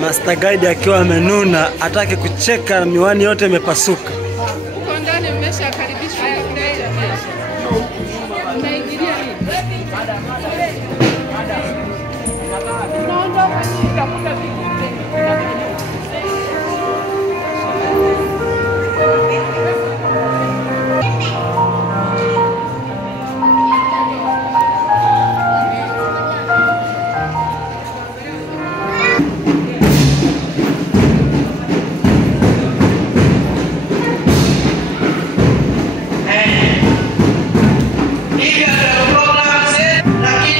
Master Guide akiwa amenuna, atake kucheka, miwani yote imepasuka. Uko ndani mmeshakaribishwa. Unaingilia nini? Unaondoka nini? Utakuta vipi? Lakini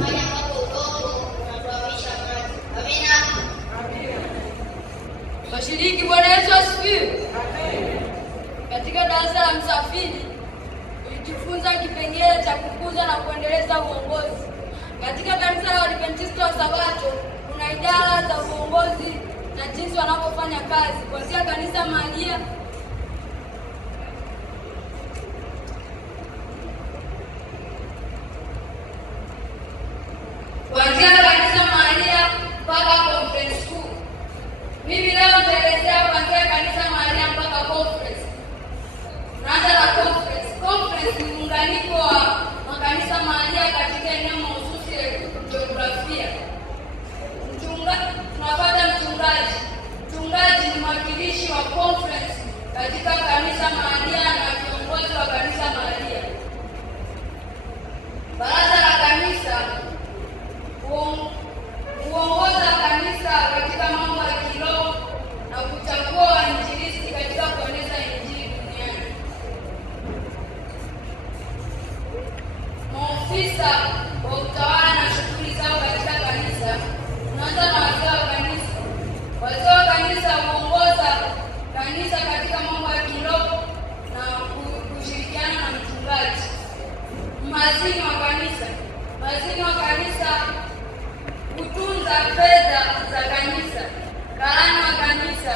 mahali ambapo udongo unatuamisha maji. Amina. Washiriki, Bwana Yesu asifiwe. Katika darasa la msafiri tulijifunza kipengele cha kukuza na kuendeleza uongozi. Katika kanisa la Waadventista wa Sabato kuna idara za uongozi na jinsi wanapofanya kazi, kuanzia kanisa mahalia mpaka conference school. Mimi leo nitaelezea kuanzia kanisa mahalia mpaka conference. Tunaanza na conference. Conference ni muunganiko wa makanisa mahalia katika eneo mahususi ya jiografia. Tunapata mchungaji. Mchungaji ni mwakilishi wa conference katika kanisa mahalia na kiongozi wa kanisa mahalia. Baraza la kanisa huongoza kanisa katika mambo ya kiroho na kuchagua wainjilisti katika kueneza injili duniani. Maofisa wa utawala na shughuli zao katika kanisa. Tunaanza na wazee wa kanisa. Wazee wa kanisa huongoza kanisa katika mambo ya kiroho na kushirikiana na mchungaji. Mhazini wa kanisa. Mhazini wa kanisa hutunza fedha za kanisa. Karani wa kanisa